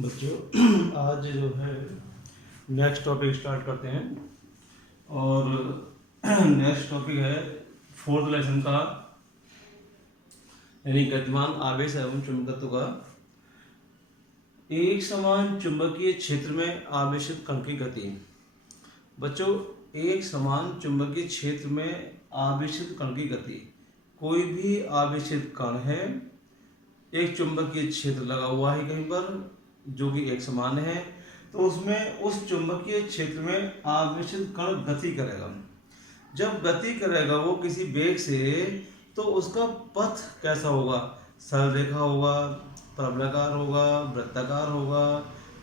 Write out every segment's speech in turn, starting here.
बच्चों आज जो है नेक्स्ट टॉपिक स्टार्ट करते हैं और नेक्स्ट टॉपिक है फोर्थ लेसन का यानी गतिमान आवेश एवं चुंबकत्व का। एक समान चुंबकीय क्षेत्र में आवेशित कण की गति। बच्चों एक समान चुंबकीय क्षेत्र में आवेशित कण की गति, कोई भी आवेशित कण है, एक चुंबकीय क्षेत्र लगा हुआ है कहीं पर जो कि एक समान है, तो उसमें उस चुंबकीय क्षेत्र में आवेशित कण गति करेगा। जब गति करेगा वो किसी वेग से, तो उसका पथ कैसा होगा? सरल रेखा होगा, प्रबलाकार होगा, वृत्ताकार होगा,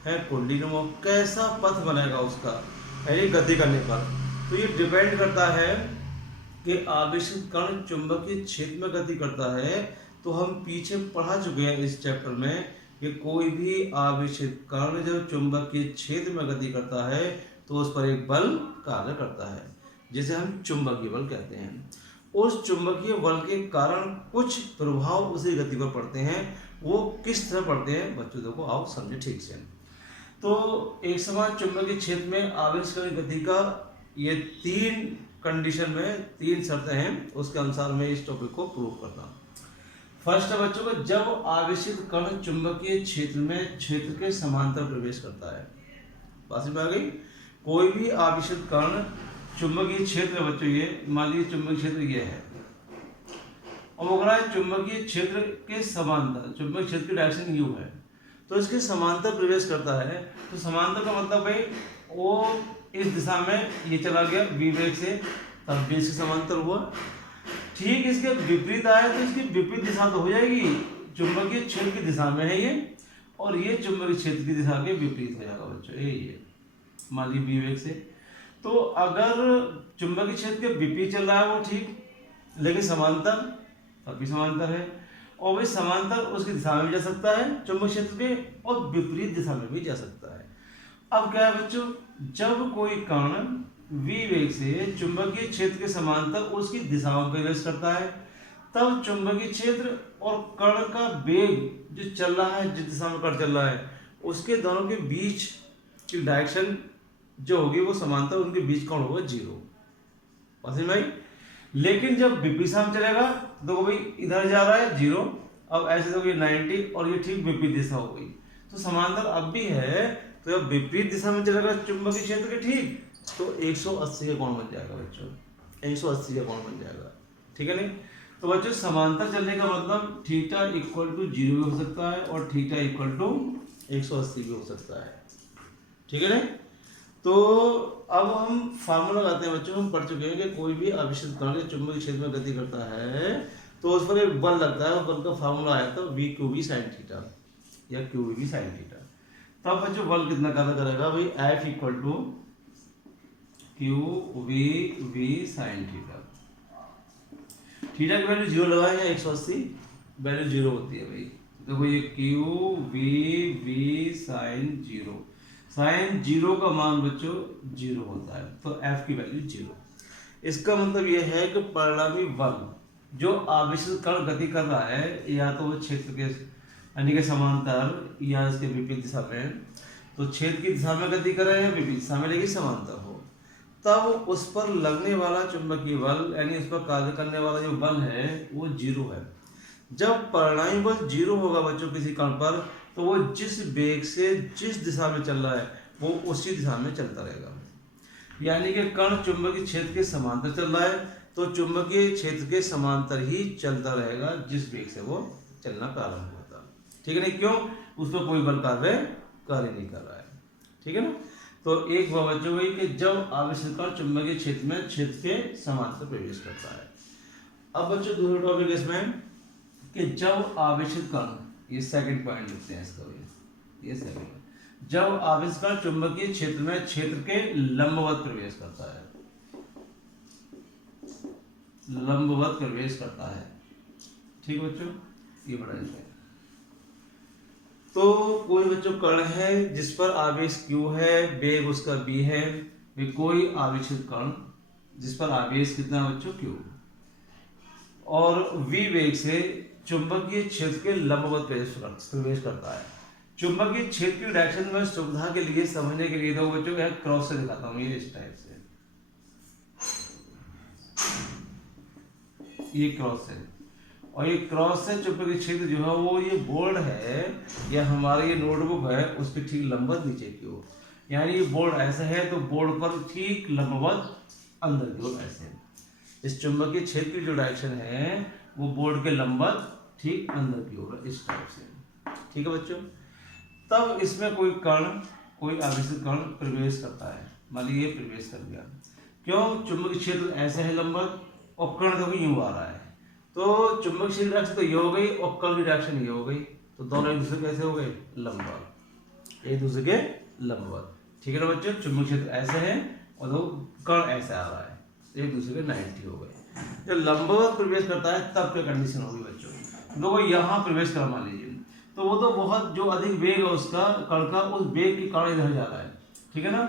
है कुंडलीनुमा, कैसा पथ बनेगा उसका यानी गति करने पर। तो ये डिपेंड करता है कि आवेशित कण चुंबकीय क्षेत्र में गति करता है। तो हम पीछे पढ़ा चुके हैं इस चैप्टर में कि कोई भी आवेशित कण जब चुंबकीय क्षेत्र में गति करता है तो उस पर एक बल कार्य करता है जिसे हम चुंबकीय बल कहते हैं। उस चुंबकीय बल के कारण कुछ प्रभाव उसी गति पर पड़ते हैं। वो किस तरह पड़ते हैं बच्चों, देखो आओ समझे ठीक से। तो एक समान चुंबकीय क्षेत्र में आवेश कण की गति का ये तीन कंडीशन में तीन शर्तें हैं, उसके अनुसार मैं इस टॉपिक को प्रूव करता हूँ। फर्स्ट है बच्चों को, जब आवेशित कण चुंबकीय क्षेत्र में क्षेत्र के समांतर प्रवेश करता है। बात समझ में आ गई? कोई भी आवेशित कण चुंबकीय क्षेत्र है बच्चों, ये मान लीजिए चुंबकीय क्षेत्र ये है और वो कह रहा है चुंबकीय क्षेत्र के समांतर, चुंबकीय क्षेत्र की डायरेक्शन यू है, तो इसके समांतर प्रवेश करता है। तो समांतर का मतलब भाई वो इस दिशा में ये चला गया वी वेग से, तब भी इसके समांतर हुआ। ठीक इसके विपरीत आया तो इसकी विपरीत दिशा तो हो जाएगी, चुंबकीय क्षेत्र की दिशा में है ये, और ये चुंबकीय क्षेत्र की दिशा के विपरीत हो जाएगा बच्चों, ये मान लीजिए बी वेग से। तो अगर चुंबकीय क्षेत्र के विपरीत चल रहा है वो ठीक, लेकिन समांतर तब भी समांतर है, और वही समांतर उसकी दिशा में भी जा सकता है चुंबकीय क्षेत्र के, और विपरीत दिशा में भी जा सकता है। अब क्या है बच्चों, जब कोई कण वी वेग से चुंबकीय क्षेत्र के समांतर उसकी दिशाओं में प्रवेश करता है, तब चुंबकीय क्षेत्र और कण का वेग जो चल रहा है, जिस दिशा में कण चल रहा है, उसके दोनों के बीच की डायरेक्शन जो होगी वो समांतर, उनके बीच कौन होगा? जीरो। समझ में आई? लेकिन जब विपरीत दिशा में चलेगा तो भाई इधर जा रहा है जीरो, अब ऐसे तो 90 और ये ठीक विपरीत दिशा हो गई, तो समांतर अब भी है। तो जब विपरीत दिशा में चलेगा चुंबकीय क्षेत्र के ठीक, तो 180 का कोण बन जाएगा बच्चों, 180 का कोण बन जाएगा, ठीक है नहीं? तो बच्चों समांतर चलने का मतलब थीटा इक्वल टू 0 भी हो सकता है और थीटा इक्वल टू 180 भी हो सकता है, ठीक है नहीं? तो अब हम फार्मूला लगाते हैं बच्चों। हम पढ़ चुके हैं कि कोई भी आवेशित कण चुंबकीय क्षेत्र में गति करता है तो उस पर एक बल लगता है, और बल का फार्मूला आया था V Q V sine theta या क्यू वी साइन थीटा। तब बच्चों बल कितना कार्य करेगा भाई? F equal to Q V V sine theta. Theta की वैल्यू 0 लगाए या 180 वैल्यू 0 होती है भाई। देखो ये Q V V sine 0, sine 0 का मान बच्चों 0 होता है, तो एफ की वैल्यू 0। इसका मतलब ये है कि परिणामी बल जो आवेशित कण गति कर रहा है, या तो वो क्षेत्र के यानी के समांतर या इसके विपरीत दिशा में, तो क्षेत्र की दिशा में गति कर रहे हैं, विपरीत दिशा में लेकिन समांतर हो, तब उस पर लगने वाला चुंबकीय बल यानी उस पर कार्य करने वाला जो बल है वो 0 है। जब परिणामी बल 0 होगा बच्चों किसी कण पर, तो वो जिस वेग से जिस दिशा में चल रहा है वो उसी दिशा में चलता रहेगा। यानी कि कण चुंबकीय क्षेत्र के समांतर चल रहा है तो चुंबकीय क्षेत्र के समांतर ही चलता रहेगा जिस वेग से वो चलना प्रारंभ होता, ठीक है नहीं? क्यों? उस पर कोई बल कार्य नहीं कर रहा है, ठीक है ना? तो एक बात बच्चों हुई कि जब आवेशित कण चुंबकीय क्षेत्र में क्षेत्र के समांतर प्रवेश करता है। अब बच्चों दूसरा टॉपिक इसमें कि जब आवेशित कण, ये सेकंड पॉइंट लिखते हैं इसका, ये सेकंड, जब आवेशित कण चुंबकीय क्षेत्र में क्षेत्र के लंबवत प्रवेश करता है, लंबवत प्रवेश करता है, ठीक बच्चों? ये बड़ा है। तो कोई बच्चों कण है जिस पर आवेश q है, वेग उसका b है, वे कोई आवेशित कण जिस पर आवेश कितना है बच्चों? q, और v वेग से चुंबकीय क्षेत्र के लंबवत प्रवेश करता है, चुंबकीय क्षेत्र की डायरेक्शन में सुविधा के लिए समझने के लिए तो बच्चों को क्रॉस से दिखाता हूँ, ये इस टाइप से, ये क्रॉस है, और ये क्रॉस से चुंबकीय क्षेत्र जो है वो ये बोर्ड है या हमारा ये नोटबुक है उसके ठीक लंबवत नीचे की ओर, यानी ये बोर्ड ऐसे है तो बोर्ड पर ठीक लंबवत अंदर की ओर ऐसे। इस चुंबकीय क्षेत्र की जो डायरेक्शन है वो बोर्ड के लंबवत ठीक अंदर की ओर इस टाइप से, ठीक है बच्चों। तब इसमें कोई कण, कोई आवेशित कण प्रवेश करता है, मान लीजिए प्रवेश कर गया, क्यों, चुंबकीय क्षेत्र ऐसे है लंबवत और कण देखो यूं आ रहा है, तो चुंबकीय क्षेत्र डायरेक्शन तो ये हो गई और कण की डायरेक्शन ये हो गई, तो दोनों एक दूसरे कैसे हो गए, लंबवत, एक दूसरे के लंबवत, ठीक है ना बच्चों। चुंबकीय क्षेत्र ऐसे है और दो कण ऐसे आ रहा है, एक दूसरे के 90 हो गए। जब लंबवत प्रवेश करता है तब क्या कंडीशन होगी बच्चों, देखो यहाँ प्रवेश कर मान लीजिए, तो वो तो बहुत जो अधिक वेग है उसका कण का, उस वेग के कारण इधर जा रहा है, ठीक है ना।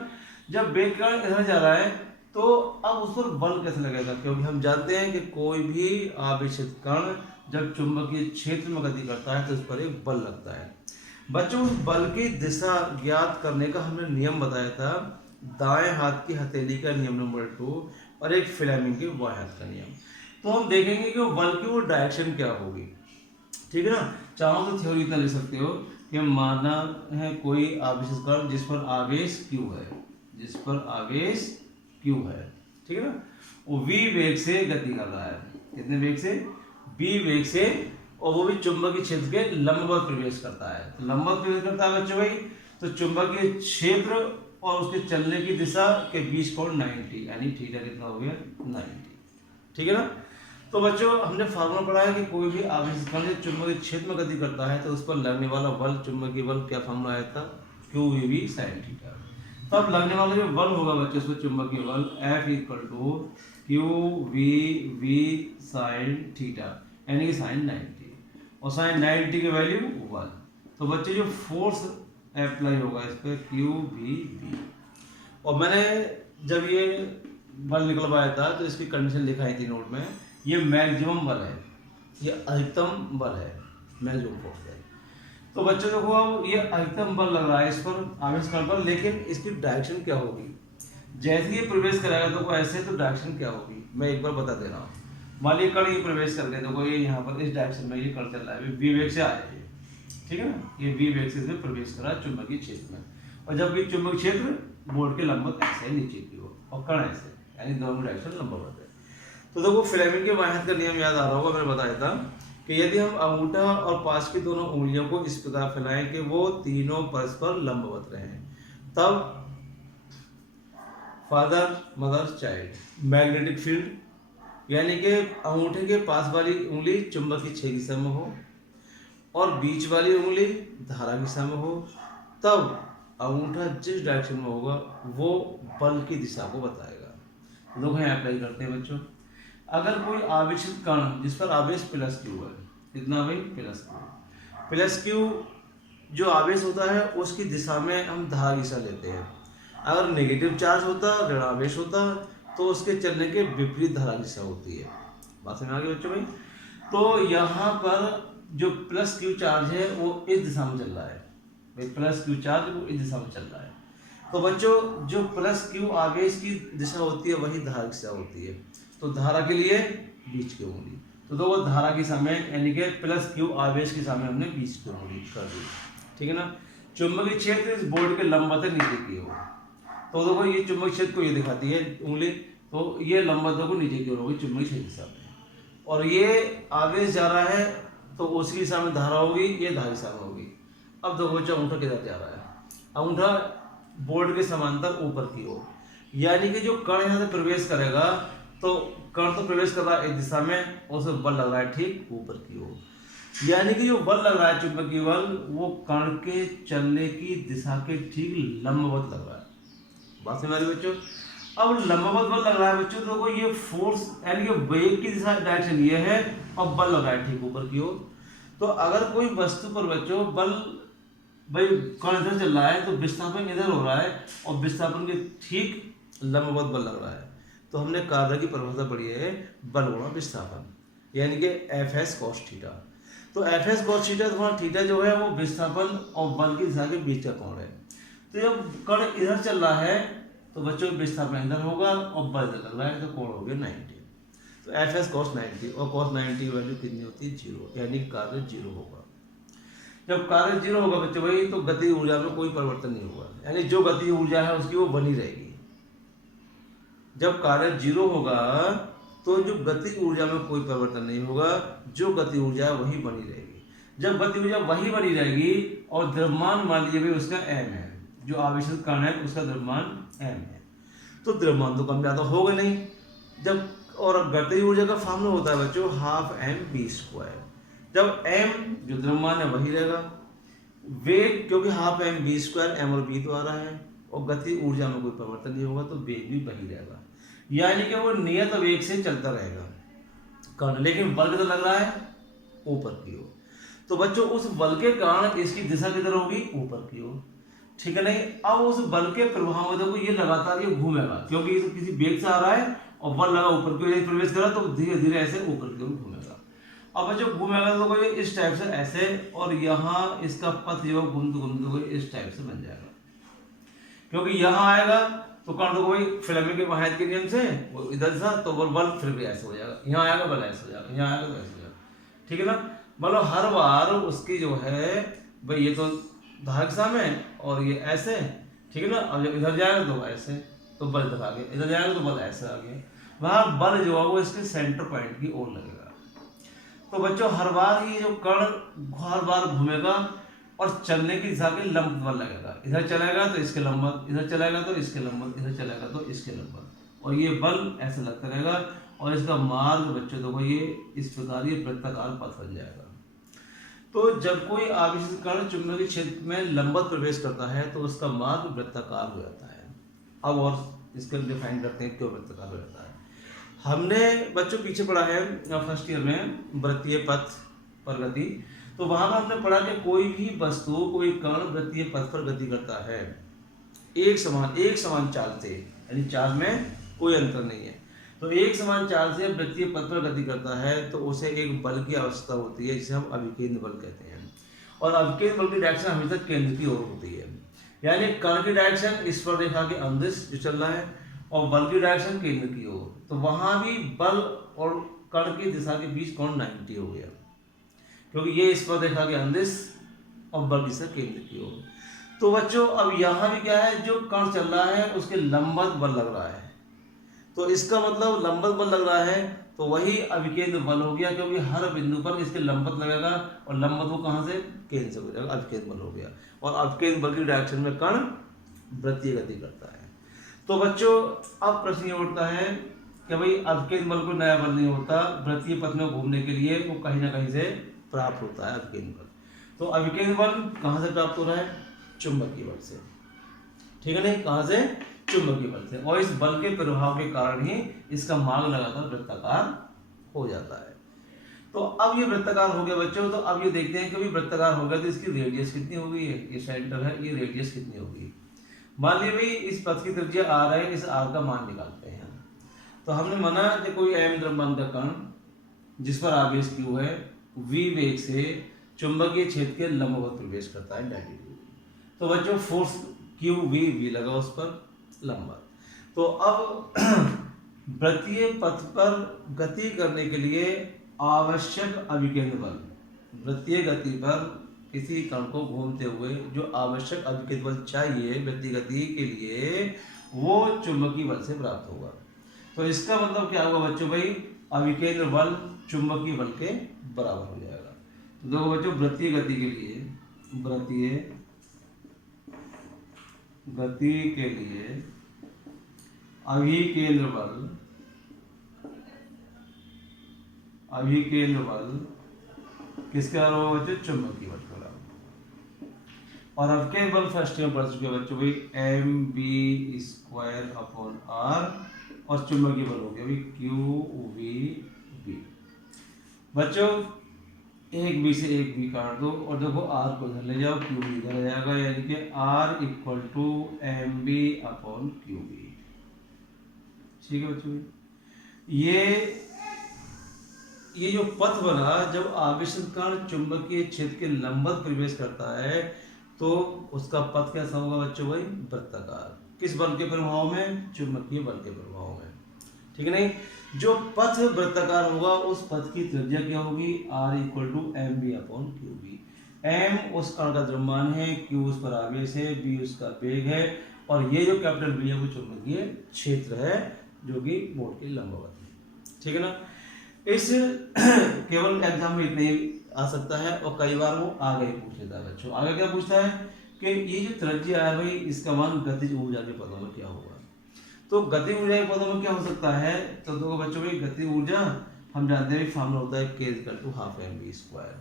जब वेग के कारण इधर जा रहा है तो अब उस पर बल कैसे लगेगा, क्योंकि हम जानते हैं कि कोई भी आवेशित कण जब चुंबकीय क्षेत्र में गति करता है तो उस पर एक बल लगता है। बच्चों उस बल की दिशा ज्ञात करने का हमने नियम बताया था, दाएं हाथ की हथेली का नियम नंबर 2 और एक फ्लेमिंग के बाएं हाथ का नियम। तो हम देखेंगे कि वो बल की वो डायरेक्शन क्या होगी, ठीक है ना। चाहो तो थ्योरी इतना लिख सकते हो कि माना है कोई आवेशित कण जिस पर आवेश Q है, जिस पर आवेश Q है, ठीक है ना, वो v वेग से गति कर रहा है, कितने वेग से, v वेग से, और वो भी चुंबकीय क्षेत्र के लंबवत प्रवेश करता है। तो लंबवत प्रवेश करता है बच्चों भाई, तो चुंबकीय क्षेत्र और उसके चलने की दिशा के बीच कोण 90, यानी थीटा कितना हो गया 90, ठीक है ना। तो बच्चों हमने फार्मूला पढ़ा है कि कोई भी आवेशित कण चुंबकीय क्षेत्र में गति करता है तो उस पर लगने वाला बल, चुंबकीय बल, क्या फार्मूला आया था, QV sin थीटा। तब लगने वाला जो बल होगा बच्चों उसमें चुंबकीय बल F = QV sin थीटा, यानी कि sin 90, और sin 90 की वैल्यू 1। तो बच्चे जो फोर्स अप्लाई होगा इस पर QVB, और मैंने जब ये बल निकलवाया था तो इसकी कंडीशन लिखाई थी नोट में, ये मैक्सिमम बल है, ये अधिकतम बल है, मैक्सिमम फोर्स है। तो बच्चों देखो अब ये अधिकतम बल लग रहा है इस पर आवेश कण पर, लेकिन इसकी डायरेक्शन क्या होगी, जैसे ये प्रवेश कराएगा तो ऐसे, तो डायरेक्शन क्या होगी मैं एक बार बता दे रहा हूँ। मान लीजिए कण ये प्रवेश कर गया, देखो ये यहाँ पर इस डायरेक्शन में ये कण चल रहा है, v वेग से आया है, ठीक है ना, ये v वेग से इसमें प्रवेश करा चुंबकीय क्षेत्र में, और जब ये चुंबकीय क्षेत्र बोर्ड के लंबवत ऐसे नीचे की ओर और कण ऐसे, यानी दोनों डायरेक्शन लंबवत है। तो देखो फ्लेमिंग के बाएं हाथ का नियम याद आ रहा होगा, मैंने बताया था कि यदि हम अंगूठा और पास की दोनों उंगलियों को इस प्रकार फैलाएं कि वो तीनों परस्पर लंबवत रहें, तब father mother child magnetic field, यानी कि अंगूठे के पास वाली उंगली चुंबकीय क्षेत्र की दिशा में हो और बीच वाली उंगली धारा की दिशा में हो, तब अंगूठा जिस डायरेक्शन में होगा वो बल की दिशा को बताएगा। लोग यहाँ अप्लाई करते हैं बच्चों। अगर कोई आवेशित कण जिस पर आवेश +Q है, कितना भाई +Q जो आवेश होता है उसकी दिशा में हम धारा की दिशा लेते हैं। अगर नेगेटिव चार्ज होता, ऋणावेश होता, तो उसके चलने के विपरीत धारा की दिशा होती है। बात समझ आ गई बच्चों भाई। तो यहाँ पर जो +Q चार्ज है वो इस दिशा में चल रहा है भाई, +Q चार्ज वो इस दिशा में चल रहा है। तो बच्चों जो +Q आवेश की दिशा होती है वही धारा की दिशा होती है। तो धारा के लिए बीच की उंगली, तो दो धारा की समय यानी कि +Q आवेश की समय हमने बीच की उंगली कर दी, ठीक है ना। चुंबकीय क्षेत्र इस बोर्ड के लंबवत नीचे की ओर, तो देखो ये चुंबकीय क्षेत्र को ये दिखाती है उंगली, तो ये लंबवत को नीचे की ओर होगी चुंबकीय क्षेत्र दिशा में, और ये आवेश जा रहा है तो उसकी दिशा में धारा होगी, ये धारा दिशा में होगी। अब देखो बच्चा अंगूठा किधर जा रहा है, अंगूठा बोर्ड के समांतर ऊपर की ओर, यानी कि जो कण यहाँ से प्रवेश करेगा तो कण तो प्रवेश कर रहा है एक दिशा में, और उसे बल लग रहा है ठीक ऊपर की ओर, यानी कि जो बल लग रहा है चुंबकीय बल वो कण के चलने की दिशा के ठीक लंबवत लग रहा है। बात समझ आ रही बच्चों। अब लंबवत बल लग रहा है बच्चों, तो ये फोर्स यानी कि वेग की दिशा डायरेक्शन ये है और बल लग रहा है ठीक ऊपर की ओर। तो अगर कोई वस्तु पर बच्चों बल भाई कण इधर चल रहा है तो विस्थापन इधर हो रहा है और विस्थापन के ठीक लंबवत बल लग रहा है, तो हमने कार्य की परिभाषा पढ़ी है बल गुणा विस्थापन, यानी कि Fs cos थीटा। तो एफ एस कॉस थीटा तुम्हारा थीटा जो है वो विस्थापन और बल की दिशा के बीच का कोण है। तो जब कण इधर चल रहा है तो बच्चों विस्थापन इधर होगा और बल इधर लग रहा है, तो कोण हो गया 90। तो एफ एस कॉस 90 और कॉस 90 की वैल्यू कितनी होती है 0, यानी कार्य 0 होगा। जब कार्य 0 होगा बच्चों भाई तो गति ऊर्जा में कोई परिवर्तन नहीं होगा, यानी जो गति ऊर्जा है उसकी वो बनी रहेगी। जब कार्य 0 होगा तो जो गति ऊर्जा में कोई परिवर्तन नहीं होगा, जो गति ऊर्जा है वही बनी रहेगी। जब गति ऊर्जा वही बनी रहेगी और द्रव्यमान मान लीजिए भाई उसका m है, जो आवेशित कण है उसका द्रव्यमान m है, तो द्रव्यमान तो कम ज्यादा होगा नहीं। जब और गति ऊर्जा का फॉर्मूला होता है बच्चों हाफ एम बी स्क्वायर। जब m जो द्रव्यमान है वही रहेगा, वेग क्योंकि half M B square m और b तो आ रहा है और गति ऊर्जा में कोई परिवर्तन नहीं होगा, तो वेग भी वही रहेगा, यानी कि वो नियत वेग से चलता रहेगा कण, लेकिन बल किधर लग रहा है ऊपर की ओर। तो बच्चों उस बल के कारण इसकी दिशा किधर होगी ऊपर की ओर, ठीक है नहीं। अब उस बल के प्रभाव में देखो ये लगातार ये घूमेगा, क्योंकि ये किसी वेग से आ रहा है और बल लगा ऊपर की ओर प्रवेश करा तो धीरे धीरे ऐसे ऊपर की ओर घूमेगा। अब बच्चों घूमेगा तो कोई इस टाइप से ऐसे, और यहाँ इसका पथ जो घूमते घूमते इस टाइप से बन जाएगा, क्योंकि यहाँ आएगा तो कण देखो भाई फ्लेमिंग के वाहिद के नियम से वो इधर था तो बल फिर भी ऐसे हो जाएगा, यहाँ आएगा बल ऐसे हो जाएगा, यहाँ आएगा तो ऐसे हो जाएगा, ठीक है ना। मतलब हर बार उसकी जो है भाई ये तो धारक साम है और ये ऐसे, ठीक है ना। अब जब इधर जाएगा तो ऐसे, तो बल इधर आ गया, इधर जाएगा तो बल ऐसे आ गया, वहाँ बल जो है वो इसके सेंटर पॉइंट की ओर लगेगा। तो बच्चों हर बार ये जो कण हर बार घूमेगा और चलने की दिशा के लंब बल लगेगा, इधर चलेगा तो इसके लंबवत, इधर चलेगा तो इसके लंबवत, इधर चलेगा तो इसके लंबवत, और ये बल ऐसे लगता रहेगा और इसका मार्ग बच्चों देखो ये इस प्रकार ये वृत्ताकार पथ बन जाएगा। तो जब कोई आवेशित कण चुंबकीय क्षेत्र में लंबवत प्रवेश करता है तो उसका मार्ग वृत्ताकार हो जाता है। अब और इसको डिफाइन करते हैं क्यों वृत्ताकार हो जाता है। हमने बच्चों पीछे पढ़ा है फर्स्ट ईयर में वृत्तीय पथ पर गति, तो वहां पर हमने पढ़ा कि कोई भी वस्तु कोई कण वृत्तीय पथ पर गति करता है एक समान चाल से, यानी चाल में कोई अंतर नहीं है, तो एक समान चाल से वृत्तीय पथ पर गति करता है तो उसे एक बल की आवश्यकता होती है जिसे हम अभिकेंद्र बल कहते हैं। और अभिकेंद्र बल की डायरेक्शन हमेशा केंद्र की ओर होती है, यानी कण की डायरेक्शन इस पर रेखा के अंदर जो चल रहा है और बल की डायरेक्शन केंद्र की ओर, तो वहां भी बल और कण की दिशा के बीच कोण 90 हो गया, क्योंकि ये इस पर रेखा के अंदर और बल दिशा केंद्र की ओर। तो बच्चों अब यहाँ भी क्या है, जो कण चल रहा है उसके लंबवत बल लग रहा है, तो इसका मतलब लंबवत बल लग रहा है तो वही अभिकेंद्र बल हो गया, क्योंकि हर बिंदु पर इसके लंबवत लगेगा और लंबवत वो कहाँ से केंद्र से हो जाएगा, अभिकेंद्र बल हो गया। और अभिकेंद्र बल की डायरेक्शन में कण वृत्तीय गति करता है। तो बच्चों अब प्रश्न ये उठता है कि भाई अभिकेंद्र बल को नया बल नहीं होता, वृत्तीय पथ में घूमने के लिए वो कहीं ना कहीं से प्राप्त होता है अभिकेंद्र बल। तो अभिकेंद्र बल कहाँ से प्राप्त हो रहा है, चुंबकीय बल से, ठीक है नहीं, कहाँ से चुंबकीय बल से, और इस बल के प्रभाव के कारण ही इसका मार्ग लगातार वृत्ताकार हो जाता है। तो अब ये वृत्ताकार हो गया बच्चों, तो अब ये देखते हैं कि भाई वृत्ताकार हो गया तो इसकी रेडियस कितनी हो गई है, ये सेंटर है, ये रेडियस कितनी होगी। मान लीजिए भाई इस पथ की त्रिज्या r है, इस r का मान निकालते हैं। तो हमने माना कि कोई m द्रव्यमान का कण जिस पर आवेश q है v वेग से चुंबकीय क्षेत्र के लंबवत प्रवेश करता है 90 डिग्री। तो बच्चों फोर्स क्यू वी लगा उस पर लंबवत। तो अब वृत्तीय पथ पर गति करने के लिए आवश्यक अभिकेंद्र बल, वृत्तीय गति पर किसी कण को घूमते हुए जो आवश्यक अभिकेंद्र बल चाहिए वृत्तीय गति के लिए वो चुंबकीय बल से प्राप्त होगा। तो इसका मतलब क्या होगा बच्चों, भाई अभिकेंद्र बल चुंबकीय बल के बराबर हो जाएगा। तो देखो बच्चों वृत्तीय गति के लिए, वृत्तीय गति के लिए अभिकेंद्र बल किसके बराबर होगा बच्चों, चुंबकीय बल के बराबर। और अभिकेंद्र बल फर्स्ट में पढ़ चुके बच्चों भाई M B square upon R, और चुंबकीय बल हो गया भाई क्यू वी बी। बच्चों एक बी से एक बी काट दो और देखो आर को इधर ले जाओ, क्यू बी इधर आ जाएगा, यानी कि R equal to M B upon Q B. ठीक है बच्चों, ये जो पथ बना, जब आवेशित कण चुंबकीय क्षेत्र के लंबवत प्रवेश करता है तो उसका पथ कैसा होगा बच्चों भाई? वृत्ताकार। किस बल के प्रभाव में? चुंबकीय बल के प्रभाव में। ठीक है नहीं? जो पथ वृत्ताकार होगा उस पथ की त्रिज्या क्या होगी? r equal to M B upon Q B. M उस कण का द्रव्यमान है, क्यू उस पर आवेश है, बी उसका वेग है, और ये जो कैपिटल बी है वो चुंबकीय क्षेत्र है जो कि बोर्ड के लंबवत है। ठीक है ना? इस केवल एग्जाम में इतना ही आ सकता है, और कई बार वो आगे ही पूछ लेता है बच्चों। आगे क्या पूछता है कि ये जो त्रिज्या है भाई, इसका मान गतिज ऊर्जा के पदों में क्या होगा? तो गति ऊर्जा के पदों में क्या हो सकता है? तो देखो बच्चों भाई, गति ऊर्जा हम जानते हैं फार्मूला होता है k equal to half M B square.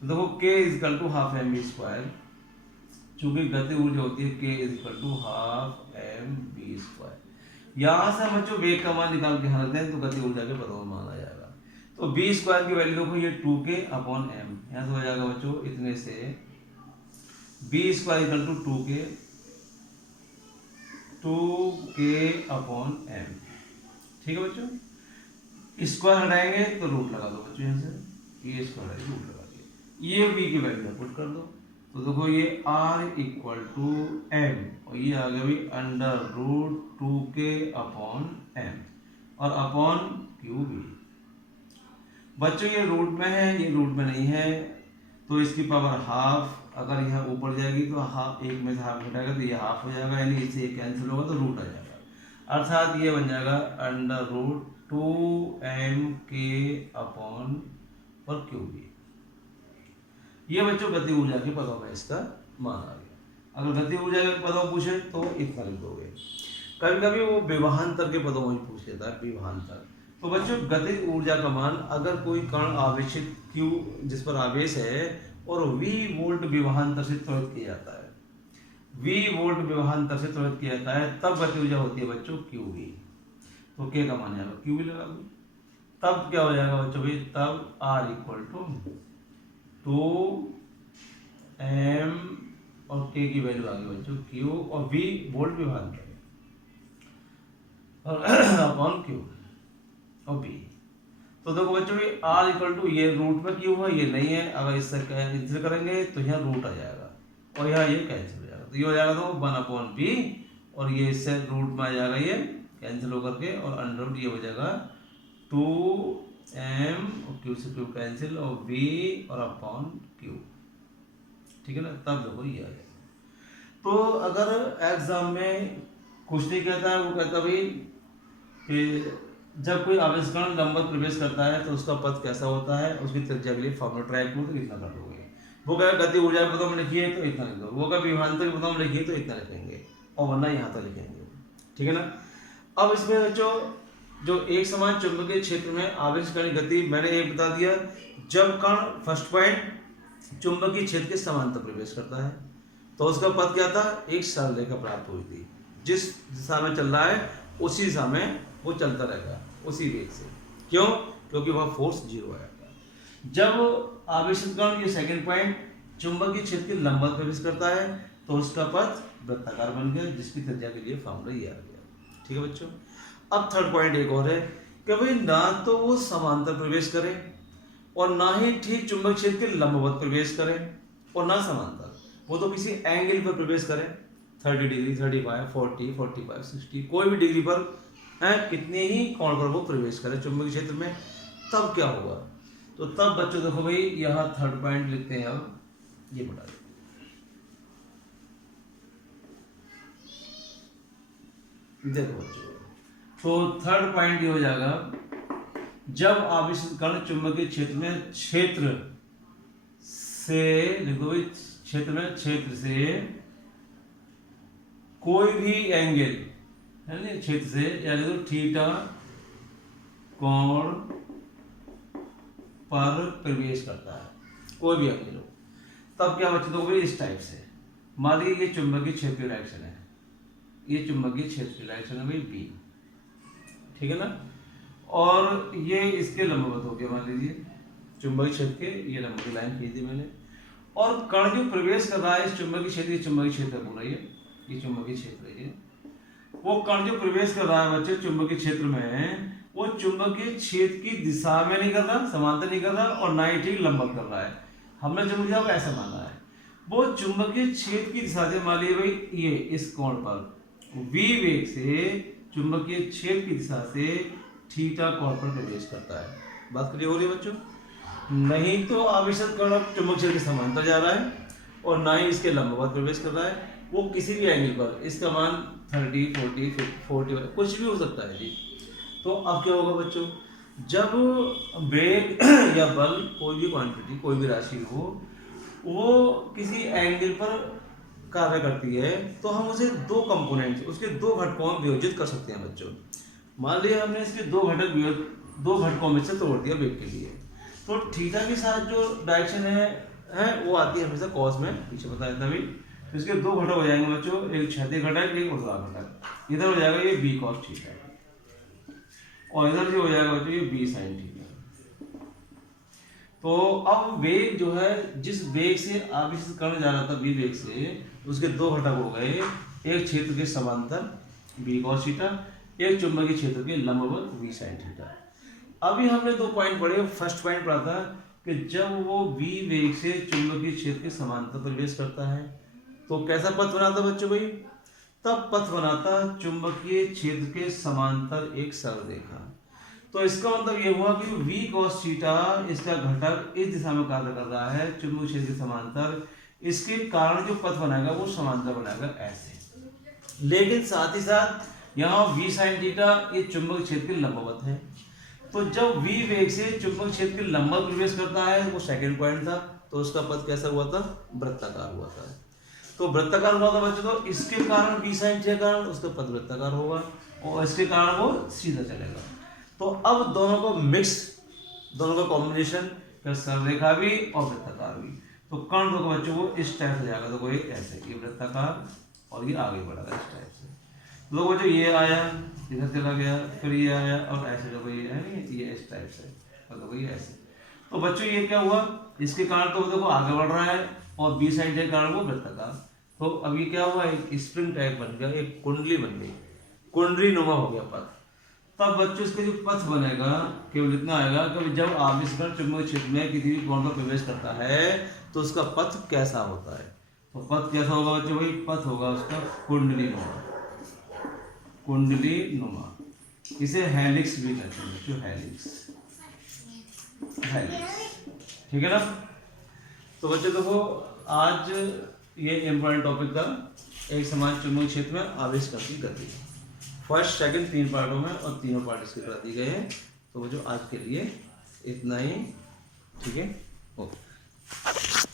तो देखो k equal to half M B square, चूंकि गति ऊर्जा होती है k equal to half M B square. यहाँ से बच्चों वेग का मान निकाल के रखते हैं तो गति ऊर्जा के पदों में मान आ जाएगा। तो बी स्क्वायर की वैल्यू देखो, ये 2k अपॉन एम, यहाँ से हो जाएगा बच्चों इतने से B square equal to 2k upon M. ठीक है बच्चों? स्क्वायर हटाएंगे तो रूट लगा दो बच्चों, यहाँ से ये स्क्वायर है, रूट लगा दिया, ये बी की वैल्यू पुट कर दो। तो देखो ये r इक्वल टू एम, और ये आ गया भी under root 2k upon M, और अपॉन क्यू बी। बच्चों ये रूट में है, ये रूट में नहीं है, तो इसकी पावर हाफ, अगर यह ऊपर जाएगी तो हाफ, एक में से हाफ घटाएगा तो ये हाफ हो जाएगा, यानी इससे ये कैंसिल होगा तो रूट आ जाएगा, अर्थात ये बन जाएगा अंडर रूट 2mk अपॉन और क्यू बी। ये बच्चों गति ऊर्जा के पदों में इसका मान आ गया। अगर गति ऊर्जा के पदों में पूछे तो इतना लिख दोगे। कभी कभी वो विभवांतर के पदों में पूछ लेता है, विभवांतर। तो बच्चों गतिज ऊर्जा का मान, अगर कोई कण आवेशित q जिस पर आवेश है और v वोल्ट विभवांतर से त्वरित किया जाता है, v वोल्ट विभवांतर से त्वरित किया जाता है, तब गति ऊर्जा होती है बच्चों qv। तो k का मान आएगा qv लगा दो, तब क्या हो जाएगा बच्चों भाई? तब r इक्वल टू 2m और k की वैल्यू आ गई बच्चों q, और v वोल्ट विभवांतर और अपॉन q और b। तो देखो बच्चों ये r इक्वल टू, ये रूट में क्यों है, ये नहीं है, अगर इससे करेंगे तो यहाँ रूट आ जाएगा और यहाँ ये कैंसिल हो जाएगा, तो ये हो जाएगा तो 1/b, और ये इससे रूट में आ जाएगा, ये कैंसिल होकर के, और अंडर ये हो जाएगा 2m और q से q कैंसिल और v और अपॉन q। ठीक है ना? तब देखो ये आ जाएगा। तो अगर एग्जाम में कुछ नहीं कहता है, वो कहता भाई कि जब कोई आवेश कण लंबवत प्रवेश करता है तो उसका पथ कैसा होता है, उसकी त्रिज्या के लिए फॉर्मूला ट्राई करो तो इतना कर दोगे। वो कहेगा गति ऊर्जा के पदों में लिखिए तो इतना लिख दो, वो कहेगा विभवांतर के पदों में लिखिए तो इतना लिखेंगे, और वरना यहाँ तक लिखेंगे। ठीक है ना? अब इसमें बच्चों जो एक समान चुंबकीय क्षेत्र में आवेश कण की गति, मैंने ये बता दिया, जब कण फर्स्ट पॉइंट चुंबकीय क्षेत्र के समांतर प्रवेश करता है तो उसका पथ क्या था? एक सरल रेखा प्राप्त हुई थी, जिस दिशा में चल रहा है उसी दिशा में वो चलता रहेगा उसी वेग से। क्यों? क्योंकि वह फोर्स 0 आएगा। जब आवेशित कण, ये सेकंड पॉइंट, चुंबकीय क्षेत्र के लंबवत प्रवेश करता है तो उसका पथ वृत्ताकार बन गया, जिसकी त्रिज्या के लिए फॉर्मूला ये आ गया। ठीक है बच्चों? अब थर्ड पॉइंट एक और है कि भाई ना तो वो समांतर प्रवेश करे और ना ही ठीक चुंबकीय क्षेत्र के लंबवत प्रवेश करे और ना समांतर, वो तो किसी एंगल पर प्रवेश करे, 30 डिग्री, 35, 40, 45, 60, कोई भी डिग्री पर है, कितने ही कोण पर वो प्रवेश करे चुंबकीय क्षेत्र में, तब क्या होगा? तो तब बच्चों देखो भाई, यहाँ थर्ड पॉइंट लिखते हैं, अब ये बता दो। देखो बच्चों, तो थर्ड पॉइंट ये हो जाएगा, जब आवेशित कण चुंबकीय क्षेत्र में क्षेत्र से, देखो भाई क्षेत्र से कोई भी एंगल है ना, क्षेत्र से यानी तो थीटा कोण पर प्रवेश करता है, कोई भी एंगल हो, तब क्या बच्चों को इस टाइप से, मान लीजिए ये चुंबकीय क्षेत्र की डायरेक्शन है, ये चुंबकीय क्षेत्र की डायरेक्शन है भाई बी, ठीक है ना, और ये इसके लंबवत हो गया, मान लीजिए चुंबकीय क्षेत्र के ये लंबी लाइन खींच दी मैंने, और कण जो प्रवेश कर रहा है इस चुंबकीय क्षेत्र, चुंबकीय क्षेत्र बोल रही है, ये चुंबकीय क्षेत्र है, वो कण जो प्रवेश कर रहा है बच्चे चुंबकीय क्षेत्र में, वो चुंबकीय क्षेत्र की दिशा में नहीं कर रहा, समांतर नहीं कर रहा, और ना ही ठीक लंबवत कर रहा है। हमने जो मुझे ऐसा माना है, वो चुंबकीय क्षेत्र की दिशा से, मान लीजिए भाई ये इस कोण पर v वेग से चुंबकीय क्षेत्र की दिशा से थीटा कोण पर प्रवेश करता है। बात क्लियर हो रही है बच्चों? नहीं तो आवेशित कण चुंबक क्षेत्र के समांतर जा रहा है और ना ही इसके लंबवत प्रवेश कर रहा है। वो किसी भी एंगल पर, इसका मान 30, 40, 40 कुछ भी हो सकता है जी। तो अब क्या होगा बच्चों, जब वेग या बल, कोई भी क्वांटिटी, कोई भी राशि हो, वो किसी एंगल पर कार्य करती है, तो हम उसे दो कंपोनेंट, उसके दो घटकों में वियोजित कर सकते हैं बच्चों। मान लिया हमने इसके दो घटकों में से तोड़ दिया वेग के लिए, तो थीटा के साथ जो डायरेक्शन है वो आती है हमेशा कॉस में, पीछे बताया था अभी। तो इसके दो घटक हो जाएंगे बच्चों, एक क्षैतिज घटक, एक ऊर्ध्वाधर घटक। इधर हो जाएगा ये बी कॉस थीटा, और इधर जो हो जाएगा बच्चों ये बी साइन थीटा। तो अब वेग जो है, जिस वेग से आवेशित कण जा रहा था बी वेग से, उसके दो घटक हो गए, एक क्षेत्र के समांतर बी कॉस थीटा, एक चुंबकीय क्षेत्र के लंबवत वी साइन थीटा। अभी हमने दो पॉइंट पढ़े। फर्स्ट पॉइंट पढ़ा था कि जब वो v वेग से चुंबकीय क्षेत्र के समांतर प्रवेश करता है तो कैसा पथ बनाता बच्चों भाई? तब पथ बनाता चुंबकीय क्षेत्र के समांतर एक सरल रेखा। तो इसका मतलब ये हुआ कि v cos थीटा, इसका घटक इस दिशा में कार्य कर रहा है चुंबकीय क्षेत्र के समांतर, इसके कारण जो पथ बनाएगा वो समांतर बनाएगा ऐसे। लेकिन साथ ही साथ यहाँ v sin थीटा ये चुंबकीय क्षेत्र के लंबवत है। तो जब v वेग से चुंबकीय क्षेत्र के लंबवत प्रवेश करता है, वो सेकंड पॉइंट था, तो उसका पथ कैसा हुआ था? वृत्ताकार हुआ था। तो वृत्ताकार हुआ था बच्चों, तो इसके कारण v sin थीटा के कारण उसका पथ वृत्ताकार होगा, और इसके कारण वो सीधा चलेगा। तो अब दोनों को मिक्स, दोनों का कॉम्बिनेशन, सरल रेखा भी और वृत्ताकार भी। तो कर्ण को बच्चों को इस टाइप से जाएगा, तो कोई ऐसे, ये वृत्ताकार और ये आगे बढ़ेगा इस टाइप से। लोग बच्चों ये आया, इधर चला गया, फिर ये आया, और ऐसे देखो ये है नहीं, ये इस टाइप से, और देखो ये ऐसे। तो बच्चों ये क्या हुआ, इसके कारण तो देखो आगे बढ़ रहा है, और बी साइड के कारण वो वृत्ताकार। तो अब ये क्या हुआ, एक स्प्रिंग टाइप बन गया, एक कुंडली बन गई, कुंडली नुमा हो गया पथ। तब बच्चों इसका जो पथ बनेगा केवल इतना आएगा कि जब आवेशित कण चुंबकीय क्षेत्र में किसी भी कोण पर प्रवेश करता है तो उसका पथ कैसा होता है। तो पथ कैसा होगा बच्चों भाई? पथ होगा उसका कुंडली नुमा, कुंडली नुमा। इसे हेलिक्स भी कहते हैं बच्चों, हेलिक्स, हेलिक्स, ठीक है ना। तो बच्चों देखो, आज ये इम्पोर्टेंट टॉपिक था, एक समान चुंबकीय क्षेत्र में आवेश कण की गति। फर्स्ट सेकंड 3 पार्टों में, और तीनों पार्ट इसके करा दिए गए हैं। तो बच्चों आज के लिए इतना ही, ठीक है, ओके।